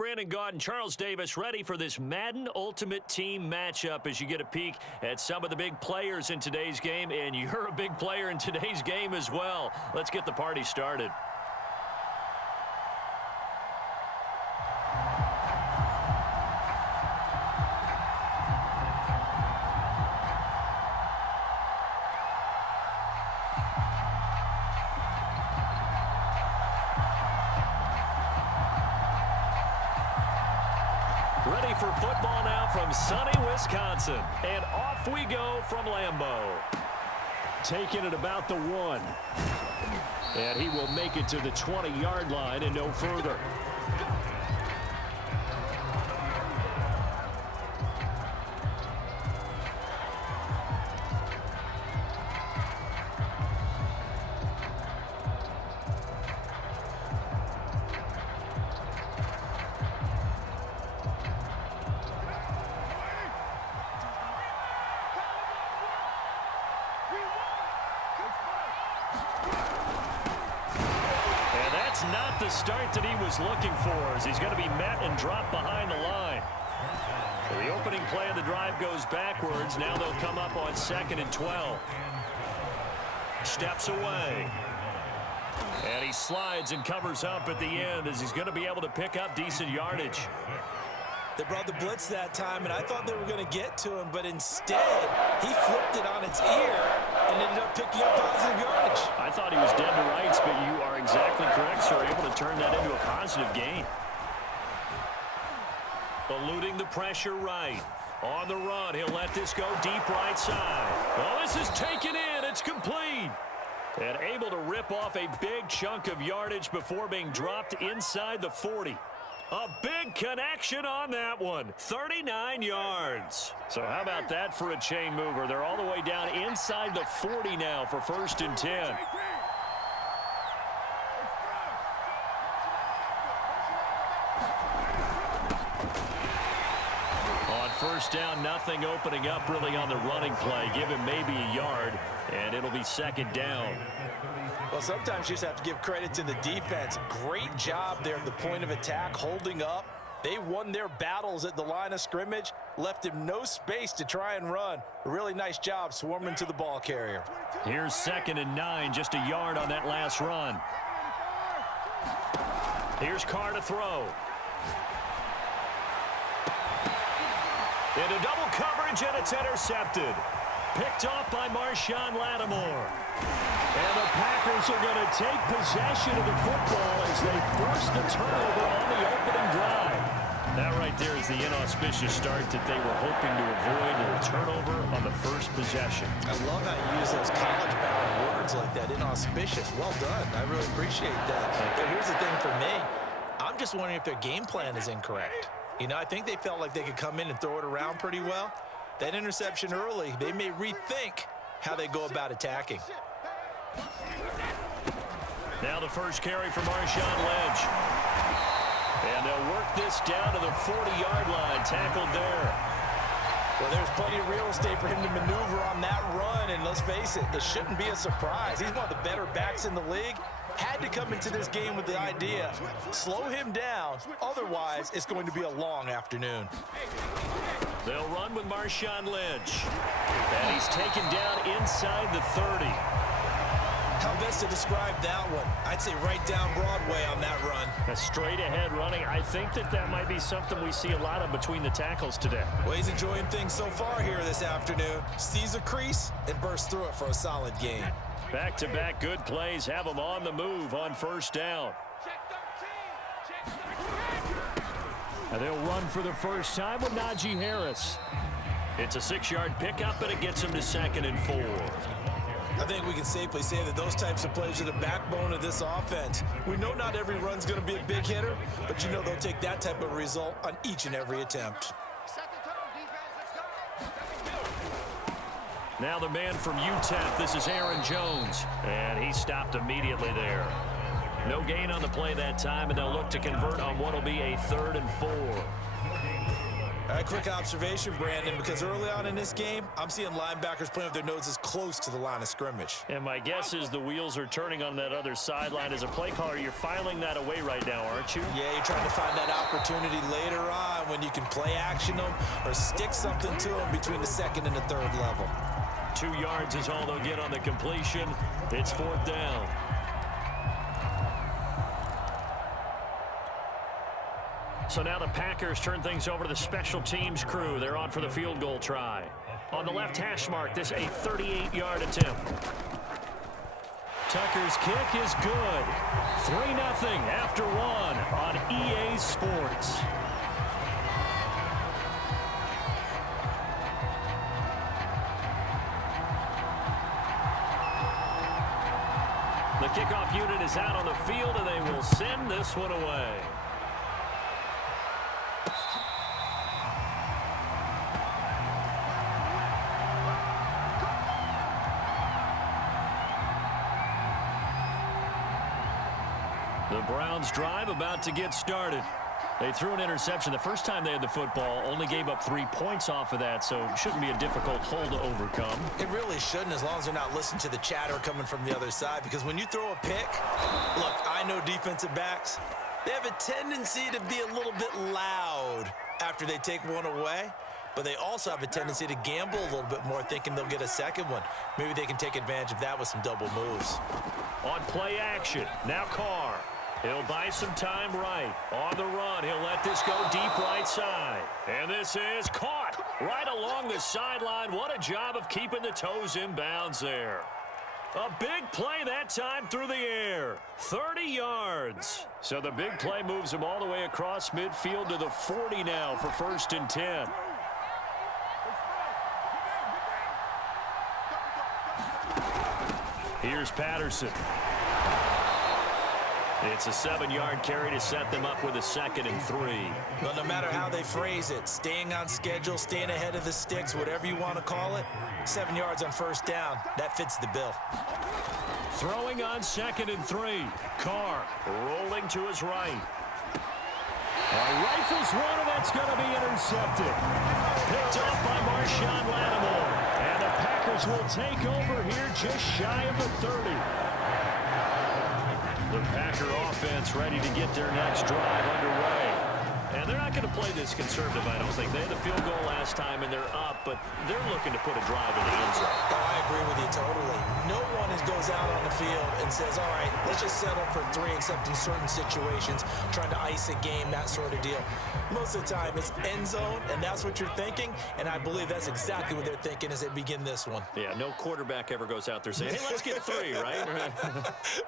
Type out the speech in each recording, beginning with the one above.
Brandon Gaudin, Charles Davis, ready for this Madden Ultimate Team matchup as you get a peek at some of the big players in today's game, and you're a big player in today's game as well. Let's get the party started. Ready for football now from sunny Wisconsin. And off we go from Lambeau. Taking it about the 1. And he will make it to the 20-yard line and no further. Not the start that he was looking for, as he's going to be met and dropped behind the line. So the opening play of the drive goes backwards. Now they'll come up on 2nd and 12. Steps away. And he slides and covers up at the end, as he's going to be able to pick up decent yardage. They brought the blitz that time, and I thought they were going to get to him, but instead, he flipped it on its ear and ended up picking up positive yardage. I thought he was dead to rights, but you are exactly correct, sir. Able to turn that into a positive gain. Eluding the pressure right. On the run, he'll let this go deep right side. Well, this is taken in. It's complete. And able to rip off a big chunk of yardage before being dropped inside the 40. A big connection on that one. 39 yards. So how about that for a chain mover? They're all the way down inside the 40 now for 1st and 10. On 1st down, nothing opening up really on the running play. Give him maybe a yard, and it'll be 2nd down. Well, sometimes you just have to give credit to the defense. Great job there at the point of attack, holding up. They won their battles at the line of scrimmage, left him no space to try and run. A really nice job swarming to the ball carrier. Here's 2nd and 9, just a yard on that last run. Here's Carr to throw. Into double coverage, and it's intercepted. Picked off by Marshawn Lattimore. And the Packers are going to take possession of the football as they force the turnover on the opening drive. That right there is the inauspicious start that they were hoping to avoid, a turnover on the first possession. I love how you use those college-bound words like that, inauspicious. Well done. I really appreciate that. But here's the thing for me. I'm just wondering if their game plan is incorrect. You know, I think they felt like they could come in and throw it around pretty well. That interception early, they may rethink how they go about attacking. Now the first carry for Marshawn Lynch. And they'll work this down to the 40-yard line, tackled there. Well, there's plenty of real estate for him to maneuver on that run, and let's face it, it shouldn't be a surprise. He's one of the better backs in the league. Had to come into this game with the idea, slow him down, otherwise it's going to be a long afternoon. They'll run with Marshawn Lynch. And he's taken down inside the 30. How best to describe that one? I'd say right down Broadway on that run. A straight ahead running. I think that might be something we see a lot of between the tackles today. Well, he's enjoying things so far here this afternoon. Sees a crease and bursts through it for a solid gain. Back-to-back good plays have him on the move on 1st down. And they'll run for the first time with Najee Harris. It's a 6-yard pickup, and it gets him to 2nd and 4. I think we can safely say that those types of plays are the backbone of this offense. We know not every run's going to be a big hitter, but you know they'll take that type of result on each and every attempt. Now the man from UTEP, this is Aaron Jones, and he stopped immediately there. No gain on the play that time, and they'll look to convert on what will be a 3rd and 4. All right, quick observation, Brandon, because early on in this game, I'm seeing linebackers playing with their noses close to the line of scrimmage. And my guess is the wheels are turning on that other sideline. As a play caller, you're filing that away right now, aren't you? Yeah, you're trying to find that opportunity later on when you can play action them or stick something to them between the second and the third level. 2 yards is all they'll get on the completion. It's 4th down. So now the Packers turn things over to the special teams crew. They're on for the field goal try. On the left hash mark, this a 38-yard attempt. Tucker's kick is good. 3-0 after 1 on EA Sports. The kickoff unit is out on the field, and they will send this one away. The Browns drive about to get started. They threw an interception the first time they had the football, only gave up 3 points off of that, so it shouldn't be a difficult hole to overcome. It really shouldn't, as long as they're not listening to the chatter coming from the other side, because when you throw a pick, look, I know defensive backs, they have a tendency to be a little bit loud after they take one away, but they also have a tendency to gamble a little bit more, thinking they'll get a second one. Maybe they can take advantage of that with some double moves. On play action, now Carr. He'll buy some time right. On the run, he'll let this go deep right side. And this is caught right along the sideline. What a job of keeping the toes in bounds there. A big play that time through the air. 30 yards. So the big play moves him all the way across midfield to the 40 now for 1st and 10. Here's Patterson. It's a 7-yard carry to set them up with a 2nd and 3. Well, no matter how they phrase it, staying on schedule, staying ahead of the sticks, whatever you want to call it, 7 yards on 1st down, that fits the bill. Throwing on 2nd and 3. Carr rolling to his right. Rifles one, and that's going to be intercepted. Picked off by Marshawn Lattimore. And the Packers will take over here just shy of the 30. The Packer offense ready to get their next drive underway. And they're not going to play this conservative, I don't think. They had the field goal last time, and they're up, but they're looking to put a drive in the end zone. Oh, I agree with you totally. No one goes out on the field and says, all right, let's just settle for 3, except in certain situations, trying to ice a game, that sort of deal. Most of the time, it's end zone, and that's what you're thinking, and I believe that's exactly what they're thinking as they begin this one. Yeah, no quarterback ever goes out there saying, hey, let's get 3, right?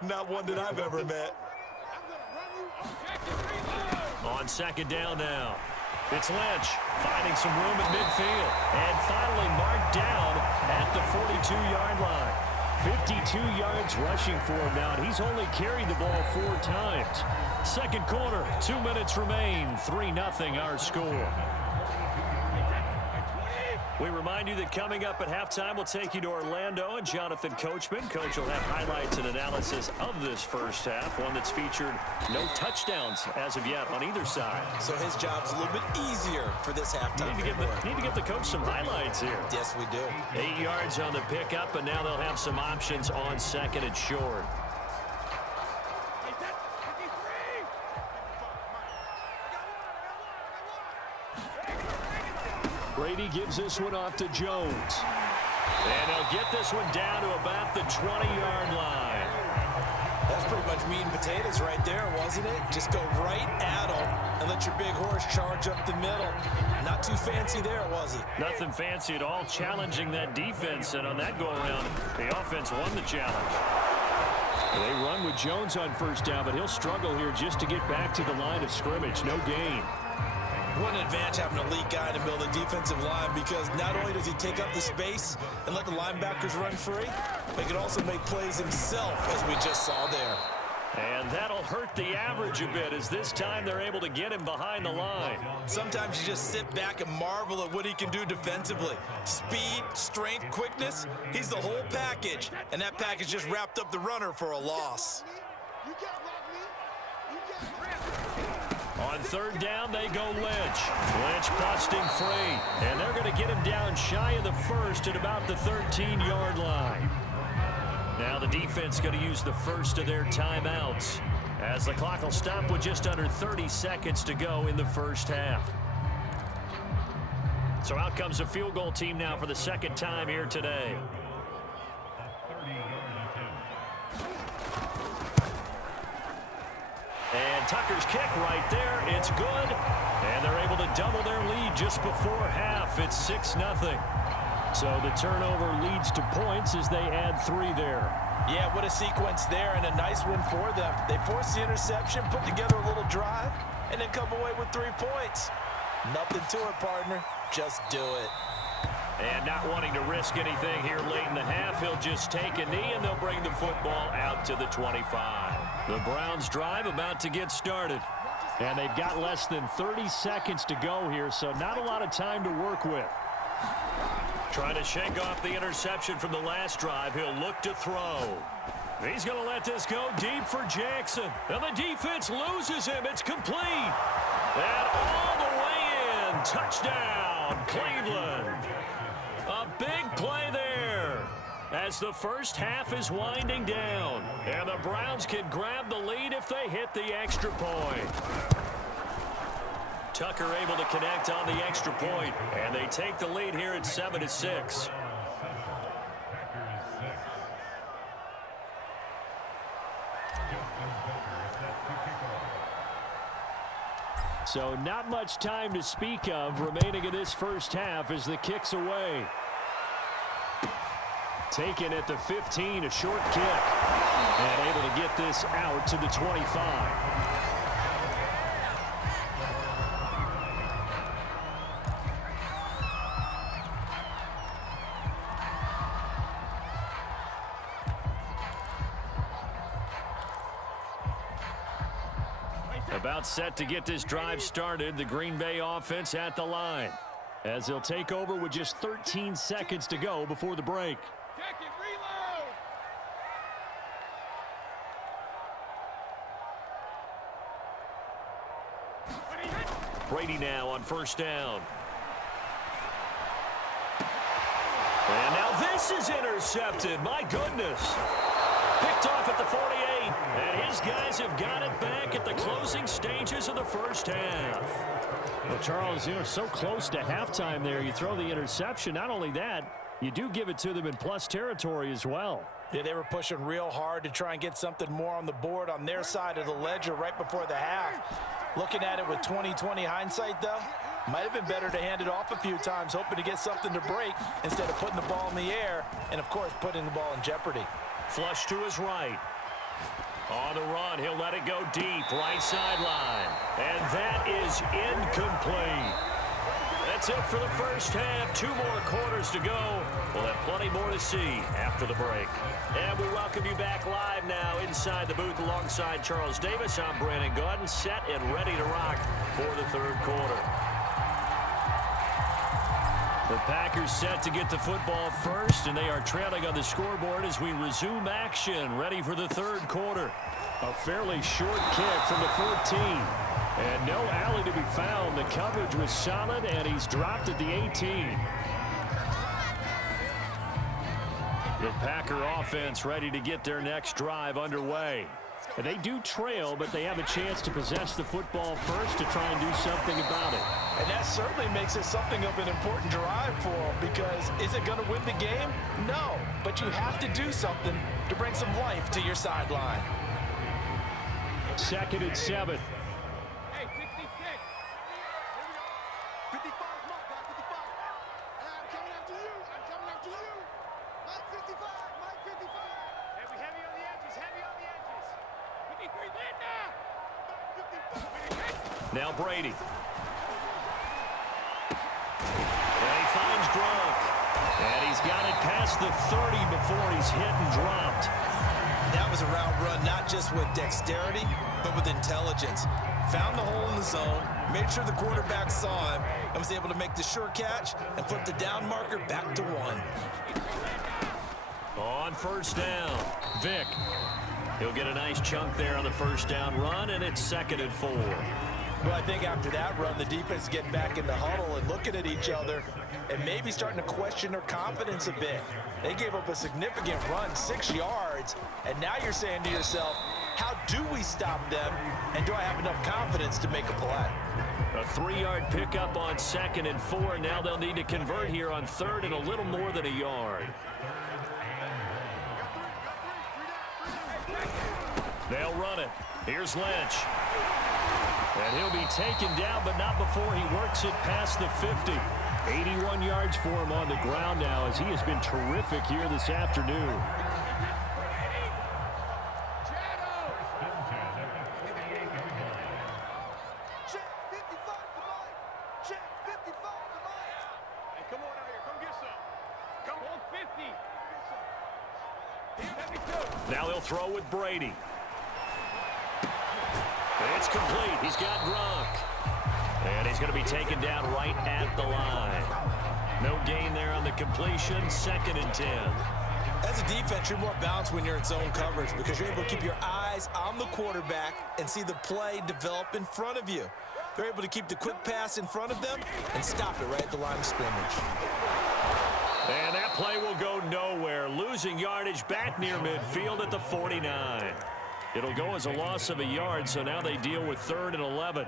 Not one that I've ever met. On 2nd down now. It's Lynch finding some room at midfield. And finally marked down at the 42-yard line. 52 yards rushing for him now, and he's only carried the ball 4 times. 2nd quarter, 2 minutes remain. 3-0 our score. We remind you that coming up at halftime, we'll take you to Orlando and Jonathan Coachman. Coach will have highlights and analysis of this first half, one that's featured no touchdowns as of yet on either side. So his job's a little bit easier for this halftime. Need to give the coach some highlights here. Yes, we do. 8 yards on the pickup, and now they'll have some options on 2nd and short. Brady gives this one off to Jones. And he'll get this one down to about the 20-yard line. That's pretty much meat and potatoes right there, wasn't it? Just go right at them and let your big horse charge up the middle. Not too fancy there, was it? Nothing fancy at all, challenging that defense. And on that go-around, the offense won the challenge. They run with Jones on 1st down, but he'll struggle here just to get back to the line of scrimmage. No gain. What an advantage having an elite guy to build a defensive line, because not only does he take up the space and let the linebackers run free, but he can also make plays himself, as we just saw there. And that'll hurt the average a bit, as this time they're able to get him behind the line. Sometimes you just sit back and marvel at what he can do defensively. Speed, strength, quickness, he's the whole package. And that package just wrapped up the runner for a loss. On third down, they go Lynch. Lynch busting free. And they're going to get him down shy of the first at about the 13-yard line. Now the defense going to use the first of their timeouts, as the clock will stop with just under 30 seconds to go in the first half. So out comes a field goal team now for the second time here today. And Tucker's kick right there. It's good. And they're able to double their lead just before half. It's 6-0. So the turnover leads to points as they add 3 there. Yeah, what a sequence there, and a nice one for them. They forced the interception, put together a little drive, and then come away with 3 points. Nothing to it, partner. Just do it. And not wanting to risk anything here late in the half, he'll just take a knee, and they'll bring the football out to the 25. The Browns drive about to get started. And they've got less than 30 seconds to go here, so not a lot of time to work with. Trying to shake off the interception from the last drive. He'll look to throw. He's going to let this go deep for Jackson. And the defense loses him. It's complete. And all the way in. Touchdown, Cleveland. A big play there as the first half is winding down. And the Browns can grab the lead if they hit the extra point. Tucker able to connect on the extra point, and they take the lead here at 7-6. So not much time to speak of remaining in this first half as the kick's away. Taken at the 15, a short kick, and able to get this out to the 25. About set to get this drive started, the Green Bay offense at the line, as they'll take over with just 13 seconds to go before the break. Brady now on first down. And now this is intercepted. My goodness. Picked off at the 48, and his guys have got it back at the closing stages of the first half. Well, Charles, you're so close to halftime there. You throw the interception. Not only that, you do give it to them in plus territory as well. Yeah, they were pushing real hard to try and get something more on the board on their side of the ledger right before the half. Looking at it with 20/20 hindsight, though, might have been better to hand it off a few times, hoping to get something to break instead of putting the ball in the air and, of course, putting the ball in jeopardy. Flush to his right. On the run, he'll let it go deep, right sideline. And that is incomplete. That's it for the first half. 2 more quarters to go. We'll have plenty more to see after the break. And we welcome you back live now inside the booth alongside Charles Davis. I'm Brandon Gaudin, set and ready to rock for the third quarter. The Packers set to get the football first, and they are trailing on the scoreboard as we resume action, ready for the third quarter. A fairly short kick from the 14. And no alley to be found. The coverage was solid, and he's dropped at the 18. The Packer offense ready to get their next drive underway. And they do trail, but they have a chance to possess the football first to try and do something about it. And that certainly makes it something of an important drive for them, because is it going to win the game? No, but you have to do something to bring some life to your sideline. 2nd and 7. Hey, 66. Here we go. 55, Mark, 55. I'm coming after you. I'm coming after you. Mike 55, Mike 55. Heavy on the edges, heavy on the edges. 53, win now. 55. Now Brady. And he finds Gronk. And he's got it past the 30 before he's hit and dropped. That was a route run, not just with dexterity, but with intelligence. Found the hole in the zone, made sure the quarterback saw him, and was able to make the sure catch and flip the down marker back to 1. On first down, Vick. He'll get a nice chunk there on the first down run, and it's 2nd and 4. Well, I think after that run, the defense is getting back in the huddle and looking at each other and maybe starting to question their confidence a bit. They gave up a significant run, 6 yards, and now you're saying to yourself, how do we stop them, and do I have enough confidence to make a play? A 3-yard pickup on 2nd and 4. Now they'll need to convert here on 3rd and a little more than a yard. They'll run it. Here's Lynch. And he'll be taken down, but not before he works it past the 50. 81 yards for him on the ground now, as he has been terrific here this afternoon. Now he'll throw with Brady. It's complete. He's got Gronk. And he's going to be taken down right at the line. No gain there on the completion. 2nd and 10. As a defense, you're more balanced when you're in zone coverage because you're able to keep your eyes on the quarterback and see the play develop in front of you. They're able to keep the quick pass in front of them and stop it right at the line of scrimmage. And that play will go nowhere. Losing yardage back near midfield at the 49. It'll go as a loss of a yard, so now they deal with 3rd and 11.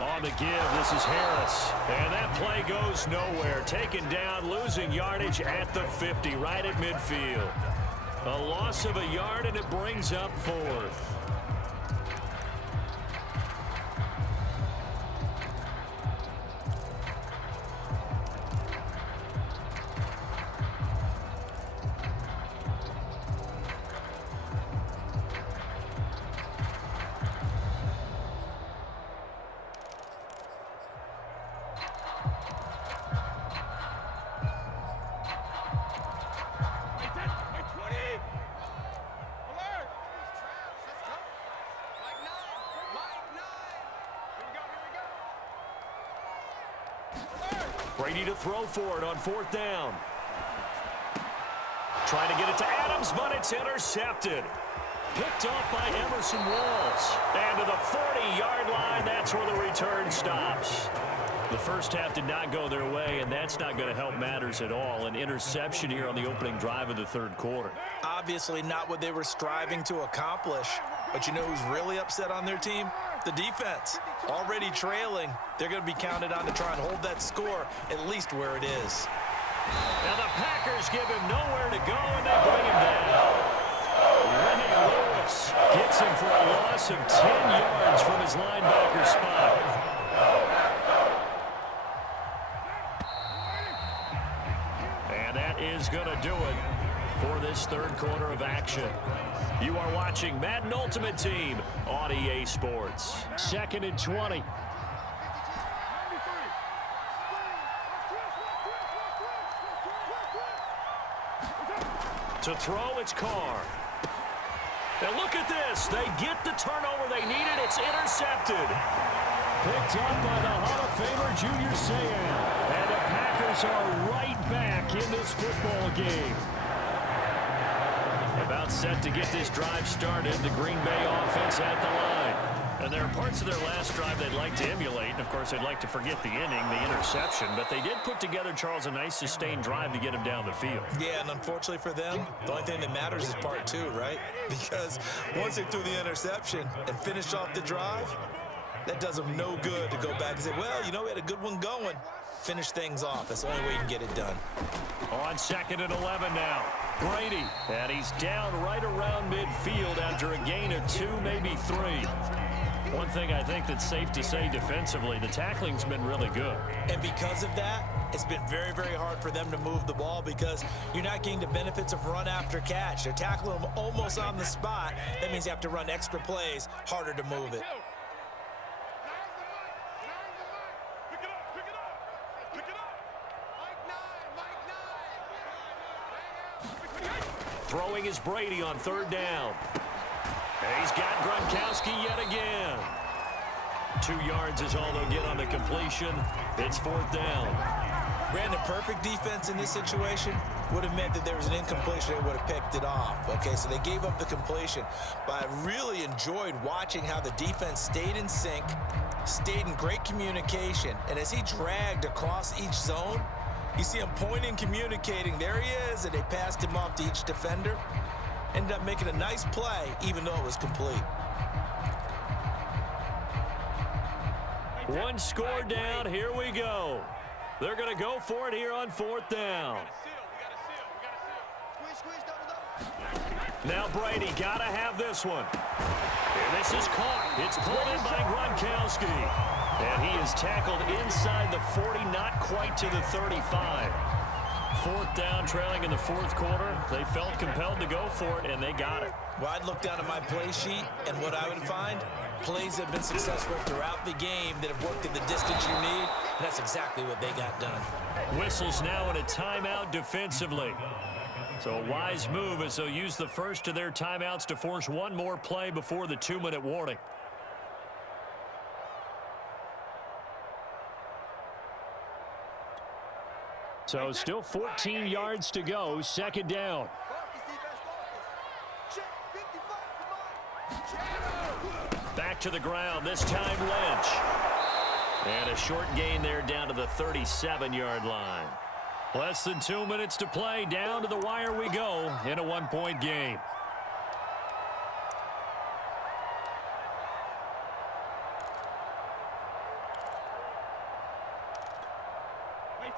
On the give, this is Harris. And that play goes nowhere. Taken down, losing yardage at the 50, right at midfield. A loss of a yard, and it brings up 4th. Brady to throw for it on 4th down. Trying to get it to Adams, but it's intercepted. Picked off by Emerson Walls. And to the 40-yard line, that's where the return stops. The first half did not go their way, and that's not going to help matters at all. An interception here on the opening drive of the 3rd quarter. Obviously not what they were striving to accomplish. But you know who's really upset on their team? The defense. Already trailing. They're going to be counted on to try and hold that score at least where it is. Now the Packers give him nowhere to go, and they bring him down. Ray Lewis gets him for a loss of 10 yards from his linebacker spot. And that is going to do it for this 3rd quarter of action. You are watching Madden Ultimate Team on EA Sports. 2nd and 20. To throw, it's Carr. And look at this. They get the turnover they needed. It's intercepted. Picked up by the Hall of Famer, Junior Seau. And the Packers are right back in this football game. About set to get this drive started. The Green Bay offense at the line. And there are parts of their last drive they'd like to emulate. And, of course, they'd like to forget the inning, the interception. But they did put together, Charles, a nice sustained drive to get him down the field. Yeah, and unfortunately for them, the only thing that matters is part 2, right? Because once they threw the interception and finished off the drive, that does them no good to go back and say, well, you know, we had a good one going. Finish things off. That's the only way you can get it done. On 2nd and 11 now. Brady. And he's down right around midfield after a gain of 2, maybe 3. One thing I think that's safe to say defensively, the tackling's been really good. And because of that, it's been very, very hard for them to move the ball because you're not getting the benefits of run after catch. They're tackling them almost on the spot. That means you have to run extra plays, harder to move it. Throwing is Brady on 3rd down. And he's got Gronkowski yet again. 2 yards is all they'll get on the completion. It's 4th down. Brandon, perfect defense in this situation would have meant that there was an incompletion. They would have picked it off. Okay, so they gave up the completion. But I really enjoyed watching how the defense stayed in sync, stayed in great communication. And as he dragged across each zone, you see him pointing, communicating. There he is, and they passed him off to each defender. Ended up making a nice play, even though it was complete. One score down. Here we go. They're going to go for it here on 4th down. Now Brady got to have this one. And this is caught. It's pulled in by Gronkowski. And he is tackled inside the 40, not quite to the 35. 4th down, trailing in the 4th quarter. They felt compelled to go for it, and they got it. Well, I'd look down at my play sheet, and what I would find, plays have been successful throughout the game that have worked in the distance you need, and that's exactly what they got done. Whistles now in a timeout defensively. So a wise move as they'll use the first of their timeouts to force one more play before the 2-minute warning. So still 14 yards to go, 2nd down. Back to the ground, this time Lynch. And a short gain there down to the 37-yard line. Less than 2 minutes to play. Down to the wire we go in a 1-point game.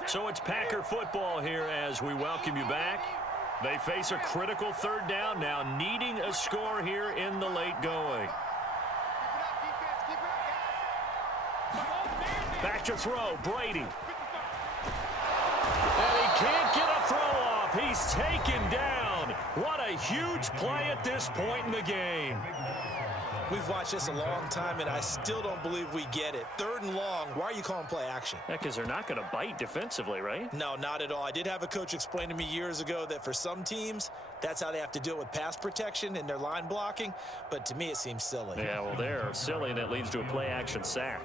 So it's Packer football here as we welcome you back. They face a critical 3rd down now, needing a score here in the late going. Back to throw, Brady. And he can't get a throw off. He's taken down. What a huge play at this point in the game. We've watched this a long time, and I still don't believe we get it. 3rd and long, why are you calling play action? Yeah, because they're not going to bite defensively, right? No, not at all. I did have a coach explain to me years ago that for some teams, that's how they have to deal with pass protection and their line blocking. But to me, it seems silly. Yeah, well, they're silly, and it leads to a play action sack.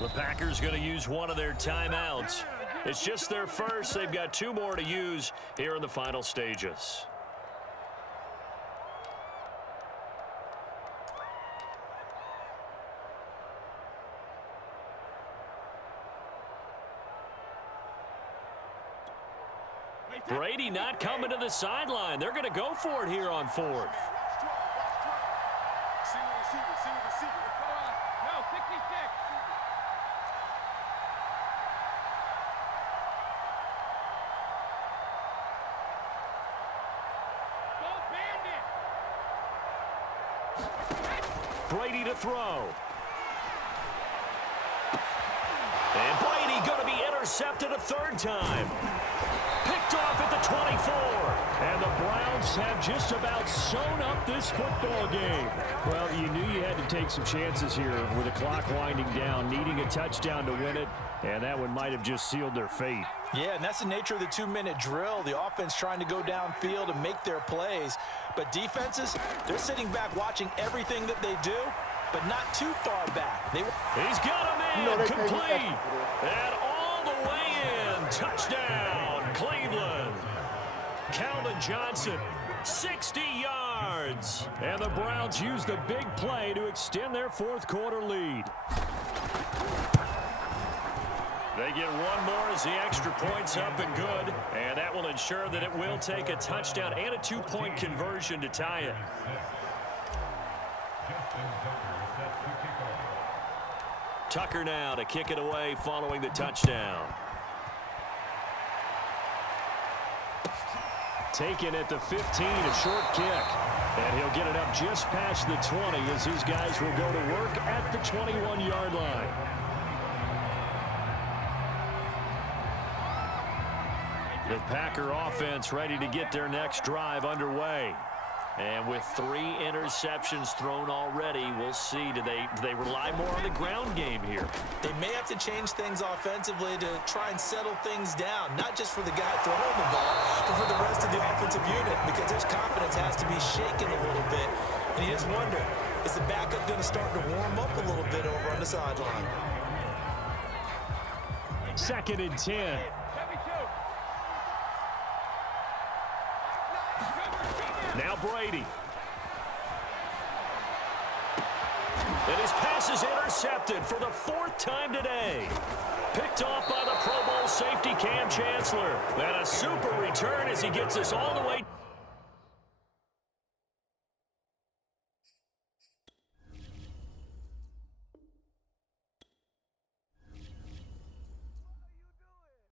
The Packers going to use one of their timeouts. It's just their first. They've got 2 more to use here in the final stages. Brady not coming to the sideline. They're going to go for it here on 4th. Brady to throw. And Brady going to be intercepted a 3rd time. Picked off at the 24. And the Browns have just about sewn up this football game. Well, you knew you had to take some chances here with the clock winding down, needing a touchdown to win it, and that one might have just sealed their fate. Yeah, and that's the nature of the 2-minute drill. The offense trying to go downfield and make their plays. But defenses, they're sitting back watching everything that they do, but not too far back. He's got him in, complete, and all the way in. Touchdown, Cleveland. Calvin Johnson, 60 yards. And the Browns use the big play to extend their 4th quarter lead. They get one more as the extra point's up and good, and that will ensure that it will take a touchdown and a 2-point conversion to tie it. Tucker now to kick it away following the touchdown. Taken at the 15, a short kick. And he'll get it up just past the 20 as these guys will go to work at the 21-yard line. The Packer offense ready to get their next drive underway. And with 3 interceptions thrown already, we'll see. Do they rely more on the ground game here? They may have to change things offensively to try and settle things down, not just for the guy throwing the ball, but for the rest of the offensive unit, because their confidence has to be shaken a little bit And you just wonder, is the backup going to start to warm up a little bit over on the sideline? 2nd and 10. Now Brady. And his pass is intercepted for the 4th time today. Picked off by the Pro Bowl safety Cam Chancellor. And a super return as he gets us all the way.